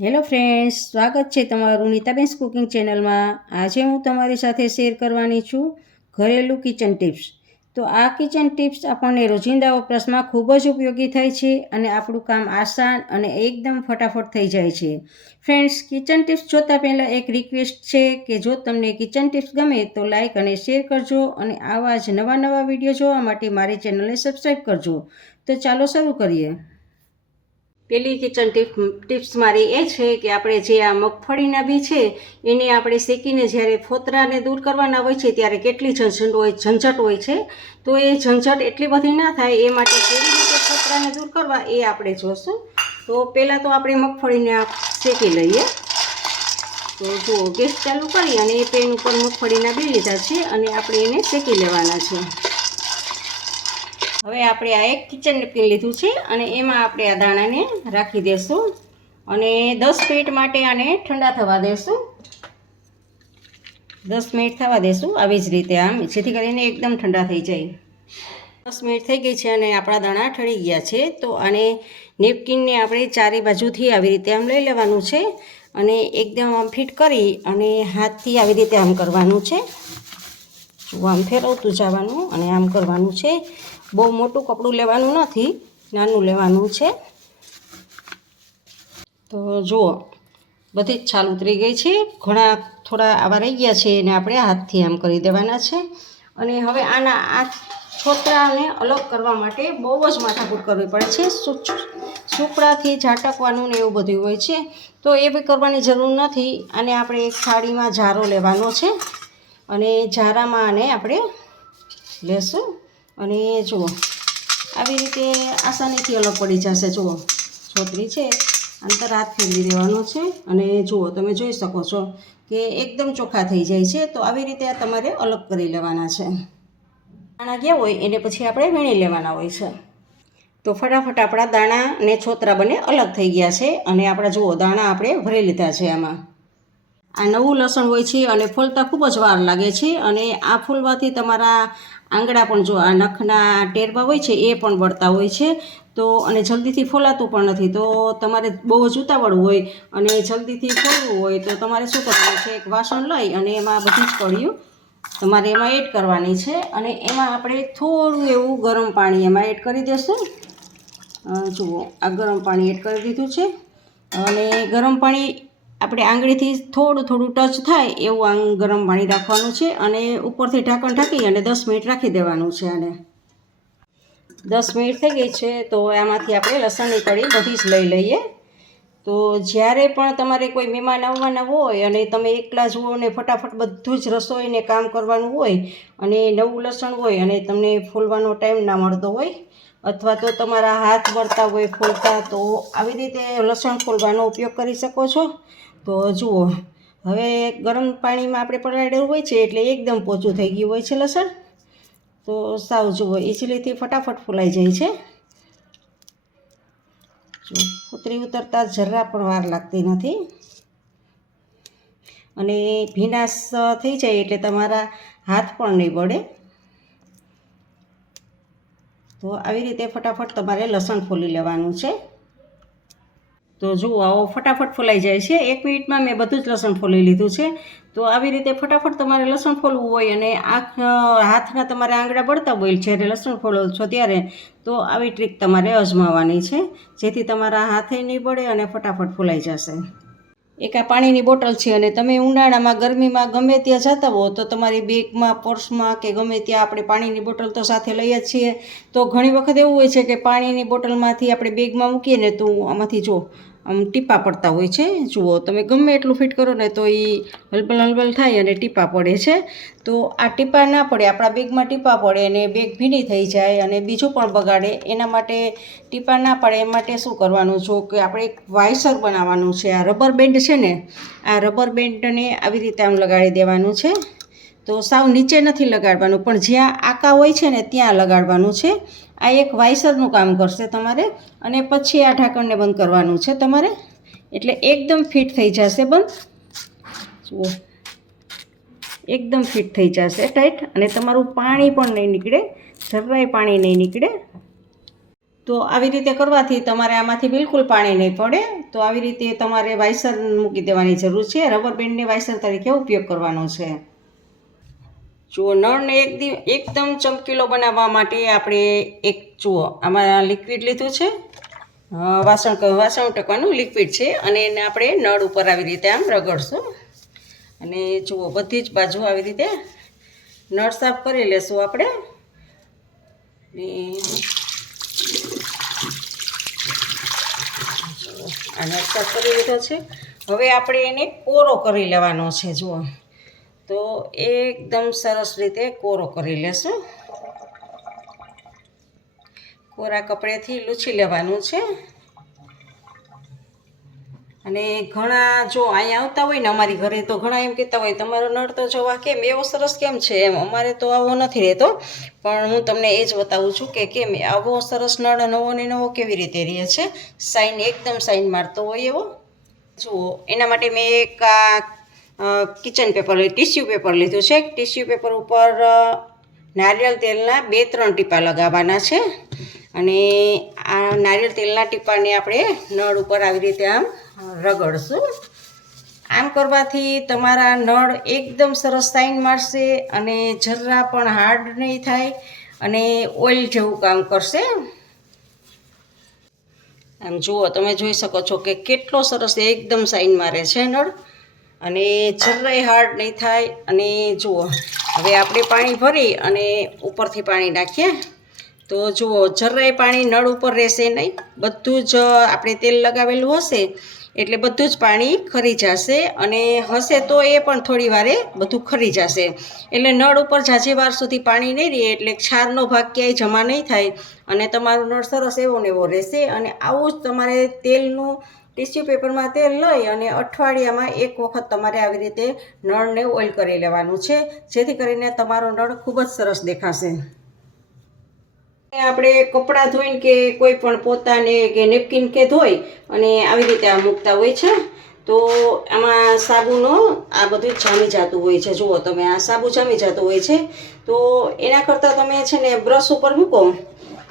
Hello friends, સ્વાગત છે તમારું નીતાબેન્સ કુકિંગ ચેનલમાં. આજે હું તમારી સાથે શેર કરવાની છું ઘરેલું કિચન ટિપ્સ. તો આ કિચન ટિપ્સ આપણને રોજિંદા વપરાશમાં ખૂબ જ ઉપયોગી થાય છે અને આપણું કામ આસાન અને એકદમ ફટાફટ થઈ જાય છે. ફ્રેન્ડ્સ, કિચન ટિપ્સ જોતાં પહેલાં એક રિક્વેસ્ટ છે કે જો તમને કિચન ટિપ્સ ગમે તો લાઇક અને શેર કરજો અને આવા જ નવા નવા વીડિયો જોવા માટે મારી ચેનલને સબસ્ક્રાઈબ કરજો. તો ચાલો શરૂ કરીએ. પેલી કિચન ટીપ, ટિપ્સ મારી એ છે કે આપણે જે આ મગફળીના બી છે, એને આપણે શેકીને જ્યારે ફોતરાને દૂર કરવાના હોય છે, ત્યારે કેટલી ઝંઝટ હોય ઝંઝટ હોય છે, તો એ ઝંઝટ એટલી બધી ના થાય, એ માટે કેવી રીતે ફોતરાને દૂર કરવા એ આપણે જોશું. તો પહેલાં તો આપણે મગફળીને શેકી લઈએ. તો જુઓ, ગેસ ચાલુ કરી અને એ પેન ઉપર મગફળીના બી લીધા છે અને આપણે એને શેકી લેવાના છે. હવે આપણે આ એક કિચન નેપકિન લીધું છે અને એમાં આપણે આ દાણાને રાખી દઈશું અને દસ મિનિટ માટે આને ઠંડા થવા દઈશું દસ મિનિટ થવા દઈશું આવી જ રીતે આમ, જેથી કરીને એકદમ ઠંડા થઈ જાય. દસ મિનિટ થઈ ગઈ છે અને આપણા દાણા ઠળી ગયા છે, તો આને નેપકિનને આપણે ચારે બાજુથી આવી રીતે આમ લઈ લેવાનું છે અને એકદમ આમ ફિટ કરી અને હાથથી આવી રીતે આમ કરવાનું છે. આમ ફેરવતું જવાનું અને આમ કરવાનું છે. બહુ મોટું કપડું લેવાનું નથી, નાનું લેવાનું છે. તો જુઓ, બધી જ છાલ ઉતરી ગઈ છે. ઘણા થોડા આવા રહી ગયા છે એને આપણે હાથથી આમ કરી દેવાના છે. અને હવે આના આ છોતરાને અલગ કરવા માટે બહુ જ માથાકૂટ કરવી પડે છે. સુકડાથી ઝાટકવાનું ને એવું બધું હોય છે. તો એ બી કરવાની જરૂર નથી. અને આપણે એક થાળીમાં ઝારો લેવાનો છે. અને ઝારામાં આને આપણે લેશું. અને જુઓ, આવી રીતે આસાનીથી અલગ પડી જશે. જુઓ છોતરી છે, અંતર હાથ ફેરવી દેવાનો છે. અને જુઓ, તમે જોઈ શકો છો કે એકદમ ચોખ્ખા થઈ જાય છે. તો આવી રીતે આ તમારે અલગ કરી લેવાના છે. દાણા ગયા હોય, એને પછી આપણે વીણી લેવાના હોય છે. તો ફટાફટ આપણા દાણા અને છોતરા બંને અલગ થઈ ગયા છે. અને આપણા, જુઓ, દાણા આપણે ભરી લીધા છે આમાં. આ નવું લસણ હોય છે અને ફૂલતા ખૂબ જ વાર લાગે છે અને આ ફૂલવાથી તમારા આંગળા પણ જો આ નખના ટેરવા હોય છે એ પણ બળતા હોય છે. તો અને જલ્દીથી ફોલાતું પણ નથી. તો તમારે બહુ જ ઉતાવળ હોય અને જલ્દીથી ફોલવું હોય તો તમારે શું કરવાનું છે? એક વાસણ લઈ અને એમાં બધી જ કળીઓ તમારે એમાં એડ કરવાની છે અને એમાં આપણે થોડું એવું ગરમ પાણી એમાં એડ કરી દેશું. જુઓ, આ ગરમ પાણી એડ કરી દીધું છે અને ગરમ પાણી આપણે આંગળીથી થોડું થોડું ટચ થાય એવું આંગ ગરમ પાણી રાખવાનું છે અને ઉપરથી ઢાંકણ ઢાંકી અને દસ મિનિટ રાખી દેવાનું છે આને. દસ મિનિટ થઈ ગઈ છે તો આમાંથી આપણે લસણની કળી બધી જ લઈ લઈએ. તો જ્યારે પણ તમારે કોઈ મહેમાન આવવાના હોય અને તમે એકલા જુઓ ને ફટાફટ બધું જ રસોઈને કામ કરવાનું હોય અને નવું લસણ હોય અને તમને ફૂલવાનો ટાઈમ ના મળતો હોય અથવા તો તમારા હાથ વળતા હોય ફોલતા તો આવી રીતે લસણ ફોલવાનો ઉપયોગ કરી શકો છો. તો જુઓ, હવે ગરમ પાણીમાં આપણે પલાળેલું હોય છે એટલે એકદમ પોચું થઈ ગયું હોય છે લસણ. તો સાવ જુઓ ઇઝીલીથી ફટાફટ ફૂલાઈ જાય છે. ઉતરી ઉતરતા જરા પણ વાર લાગતી નથી. અને ભીનાશ થઈ જાય એટલે તમારા હાથ પણ નહીં બળે. તો આવી રીતે ફટાફટ તમારે લસણ ફોલી લેવાનું છે. તો જુઓ, આવો ફટાફટ ફોલાઈ જાય છે. એક મિનિટમાં મેં બધું જ લસણ ફોલી લીધું છે. તો આવી રીતે ફટાફટ તમારે લસણ ફોલવું હોય અને આંખ હાથના તમારે આંગળા બળતા હોય જ્યારે લસણ ફોલો છો ત્યારે, તો આવી ટ્રીક તમારે અજમાવાની છે. જેથી તમારા હાથે નહીં બળે અને ફટાફટ ફોલાઈ જશે. એક આ પાણીની બોટલ છે અને તમે ઉનાળામાં, ગરમીમાં ગમે ત્યાં જતા હો, તો તમારી બેગમાં, પર્સમાં કે ગમે ત્યાં આપણે પાણીની બોટલ તો સાથે લઈએ જ છીએ. તો ઘણી વખત એવું હોય છે કે પાણીની બોટલમાંથી આપણે બેગમાં મૂકીએ ને તો આમાંથી જો આમ ટીપા પડતા હોય છે. જુઓ, તમે ગમે એટલું ફિટ કરો ને તો એ હલબલ હલબલ થાય અને ટીપા પડે છે. તો આ ટીપા ના પડે, આપણા બેગમાં ટીપા પડે અને બેગ ભીની થઈ જાય અને બીજું પણ બગાડે. એના માટે ટીપા ના પડે એ માટે શું કરવાનું? જો કે આપણે એક વાયસર બનાવવાનું છે. આ રબર બેન્ડ છે ને, આ રબર બેન્ડને આવી રીતે આમ લગાડી દેવાનું છે. તો સાવ નીચે નથી લગાડવાનું, પણ જ્યાં આકા હોય છે ને ત્યાં લગાડવાનું છે. આ એક વાઇસરનું કામ કરશે તમારે, અને પછી આ ઢાંકણને બંધ કરવાનું છે તમારે. એટલે એકદમ ફિટ થઈ જશે બંધ. જુઓ. એકદમ ફિટ થઈ જશે, ટાઈટ. અને તમારું પાણી પણ નહીં નીકળે, જરાય પાણી નહીં નીકળે. તો આવી રીતે કરવાથી તમારે આમાંથી બિલકુલ પાણી નહીં પડે. તો આવી રીતે તમારે વાઇસર મૂકી દેવાની જરૂર છે. રબર બેન્ડને વાઇસર તરીકે ઉપયોગ કરવાનો છે. જુઓ, નળને એકદમ એકદમ ચમકીલો બનાવવા માટે આપણે એક, જુઓ, આમાં લિક્વિડ લીધું છે. વાસણ વાસણ ટકવાનું લિક્વિડ છે અને એને આપણે નળ ઉપર આવી રીતે આમ રગડશું. અને જુઓ, બધી જ બાજુ આવી રીતે નળ સાફ કરી લેશું આપણે. ને આ નળ સાફ કરી લીધો છે. હવે આપણે એને કોરો કરી લેવાનો છે, જુઓ. તો એકદમ સરસ રીતે કોરો કરી લેશું. કોરા કપડેથી લૂછી લેવાનું છે. અને ઘણા જો અહીંયા આવતા હોય ને અમારી ઘરે તો ઘણા એમ કહેતા હોય, તમારો નળ તો જોવા કેમ? એવો સરસ કેમ છે? એમ. અમારે તો આવો નથી રહેતો. પણ હું તમને એ જ બતાવું છું કે કેમ? આવો સરસ નળ નવો ને નવો કેવી રીતે રહે છે? સાઈન એકદમ સાઈન મારતો હોય એવો. જુઓ, એના માટે મેં એક આ કિચન પેપર ટીશ્યુ પેપર લીધું છે. ટીશ્યુ પેપર ઉપર નારિયેળ તેલના બે, ત્રણ ટીપા લગાવવાના છે. અને આ નારિયેળ તેલના ટીપાને આપણે નળ ઉપર આવી રીતે આમ રગડશું. આમ કરવાથી તમારા નળ એકદમ સરસ સાઈન મારશે અને જરા પણ હાર્ડ નહીં થાય અને ઓઇલ જેવું કામ કરશે. આમ જુઓ, તમે જોઈ શકો છો કે કેટલો સરસ એકદમ સાઈન મારે છે નળ. અને જરાય હાર્ડ નહીં થાય અને જુઓ, હવે આપણે પાણી ભરી અને ઉપરથી પાણી નાખીએ. તો જુઓ, જરાય પાણી નળ ઉપર રહેશે નહીં. બધું જ આપણે તેલ લગાવેલું હશે એટલે બધું જ પાણી ખરી જશે અને હશે તો એ પણ થોડી વારે બધું ખરી જશે. એટલે નળ ઉપર ઝાઝી વાર સુધી પાણી નહીં રહે એટલે ક્ષારનો ભાગ ક્યાંય જમા નહીં થાય અને તમારો નળ સરસ એવો ને એવો રહેશે અને આવું જ તમારે તેલનું ટીશ્યુ પેપરમાં તેલ લઈ અને અઠવાડિયામાં એક વખત તમારે આવી રીતે નળને ઓઇલ કરી લેવાનું છે, જેથી કરીને તમારો નળ ખૂબ જ સરસ દેખાશે. આપણે કપડાં ધોઈને કે કોઈ પણ પોતાને કે નેપકિન કે ધોઈ અને આવી રીતે આ મૂકતા હોય છે, તો આમાં સાબુનો આ બધું જામી જતું હોય છે. જુઓ તમે, આ સાબુ જામી જતું હોય છે. તો એના કરતાં તમે છે ને બ્રશ ઉપર મૂકો.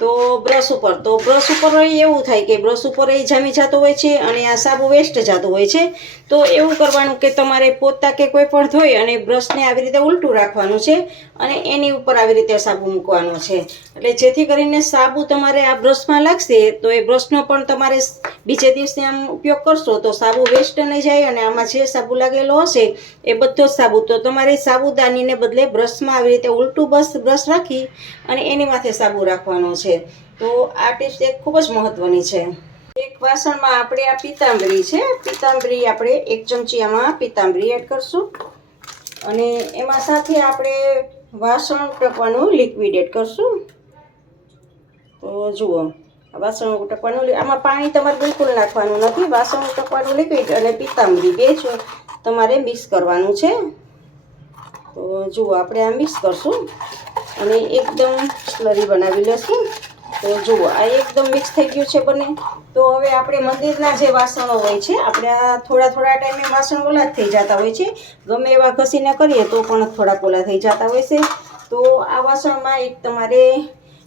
તો બ્રશ ઉપર. તો બ્રશ ઉપર એવું થાય કે બ્રશ ઉપર એ જામી જતો હોય છે અને આ સાબુ વેસ્ટ જતો હોય છે. તો એવું કરવાનું કે તમારે પોતા કે કોઈ પણ ધોઈ અને બ્રશને આવી રીતે ઉલટું રાખવાનું છે અને એની ઉપર આવી રીતે સાબુ મૂકવાનો છે. એટલે જેથી કરીને સાબુ તમારે આ બ્રશમાં લાગશે તો એ બ્રશનો પણ તમારે બીજે દિવસે આમ ઉપયોગ કરશો તો સાબુ વેસ્ટ નહીં જાય અને આમાં જે સાબુ લાગેલો હશે એ બધો જ સાબુ. તો તમારે સાબુદાનીને બદલે બ્રશમાં આવી રીતે ઉલટું બસ બ્રશ રાખી અને એની માથે સાબુ રાખવાનો છે. તો આ ટિપ્સ એક ખૂબ જ મહત્ત્વની છે. એક વાસણમાં આપણે આ પીતાંબરી છે. પીતાંબરી આપણે એક ચમચી આમાં પીતાંબરી એડ કરશું. અને એમાં સાથે આપણે વાસણ ટકવાનું લિક્વિડ એડ કરશું. તો જુઓ વાસણ ઉટકવાનું આમાં પાણી તમારે બિલકુલ નાખવાનું નથી. વાસણ ઉટકવાનું લિક્વિડ અને પીતાંબરી બે જ તમારે મિક્સ કરવાનું છે. તો જુઓ, આપણે આ મિક્સ કરશું. અને એકદમ સ્લરી બનાવી લેશું. તો જુઓ, આ એકદમ મિક્સ થઈ ગયું છે બંને. તો હવે આપણે મંદિરના જે વાસણો હોય છે, આપણે આ થોડા થોડા ટાઈમે વાસણ ઓલા થઈ જતા હોય છે. ગમે એવા ઘસીને કરીએ તો પણ થોડા ઓલા થઈ જતા હોય છે. તો આ વાસણમાં એક તમારે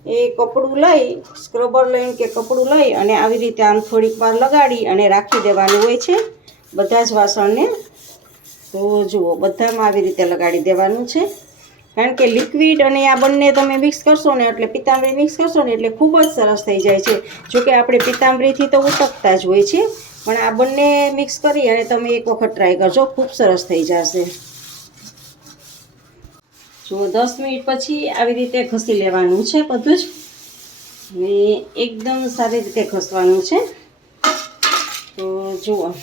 એ કપડું લઈ, સ્ક્રબર લઈને કે કપડું લઈ અને આવી રીતે આમ થોડીક વાર લગાડી અને રાખી દેવાનું હોય છે બધા જ વાસણને. તો જુઓ, બધામાં આવી રીતે લગાડી દેવાનું છે. કારણ કે લિક્વિડ અને આ બંને તમે મિક્સ કરશો ને એટલે પિત્તાંબરી મિક્સ કરશો ને એટલે ખૂબ જ સરસ થઈ જાય છે. જોકે આપણે પિત્તાંબરીથી તો ઉટકતા જ હોય છે, પણ આ બંને મિક્સ કરી અને તમે એક વખત ટ્રાય કરજો, ખૂબ સરસ થઈ જશે. જો દસ મિનિટ પછી આવી રીતે ઘસી લેવાનું છે બધું જ. ને એકદમ સારી રીતે ઘસવાનું છે. તો જુઓ,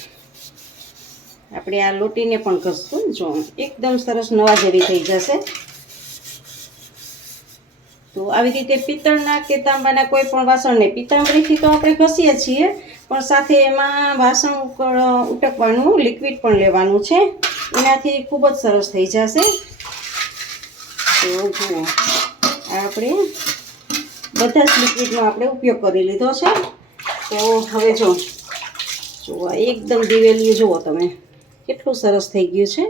આપણે આ લોટીને પણ ઘસશું જો એકદમ સરસ નવા જેવી થઈ જશે. તો આવી રીતે પિત્તળના કે તાંબાના કોઈ પણ વાસણને પિત્તાંબરીથી તો આપણે ઘસીએ છીએ, પણ સાથે એમાં વાસણ ઉટકવાનું લિક્વિડ પણ લેવાનું છે. એનાથી ખૂબ જ સરસ થઈ જશે. તો જુઓ આપણે બધા જ લિક્વિડનો આપણે ઉપયોગ કરી લીધો છે. તો હવે જો, જુઓ એકદમ દિવેલી જુઓ તમે, કેટલું સરસ થઈ ગયું છે.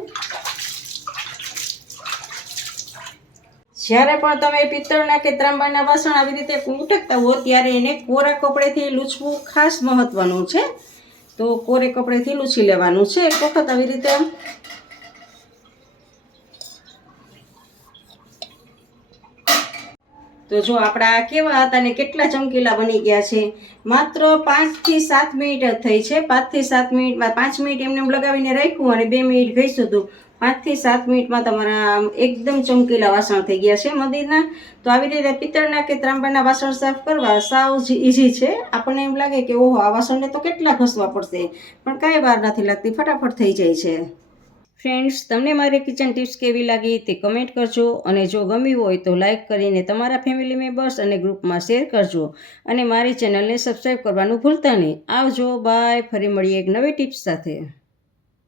જ્યારે પણ તમે પિત્તળના કે ત્રાંબાના વાસણ આવી રીતે ઉટકતા હો, ત્યારે એને કોરા કપડેથી લૂછવું ખાસ મહત્વનું છે. તો કોરે કપડેથી લૂછી લેવાનું છે. એક વખત આવી રીતે તો જો આપણા કેવા હતા ને કેટલા ચમકીલા બની ગયા છે. માત્ર પાંચથી સાત મિનિટ થઈ છે. પાંચથી સાત મિનિટમાં પાંચ મિનિટ એમને એમ લગાવીને રાખ્યું અને બે મિનિટ ગઈશું હતું. પાંચથી સાત મિનિટમાં તમારા એકદમ ચમકીલા વાસણ થઈ ગયા છે મંદિરના. તો આવી રીતે પિત્તળના કે ત્રાંબાના વાસણ સાફ કરવા સાવ ઇઝી છે. આપણને એમ લાગે કે ઓહો, આ વાસણને તો કેટલા ઘસવા પડશે? પણ કાંઈ વાર નથી લાગતી, ફટાફટ થઈ જાય છે. ફ્રેન્ડ્સ, તમને મારી કિચન ટિપ્સ કેવી લાગી તે કમેન્ટ કરજો અને જો ગમી હોય તો લાઈક કરીને તમારા ફેમિલી મેમ્બર્સ અને ગ્રુપમાં શેર કરજો અને મારી ચેનલને સબસ્ક્રાઈબ કરવાનું ભૂલતા નહીં. આવજો, બાય, ફરી મળીએ એક નવી ટિપ્સ સાથે.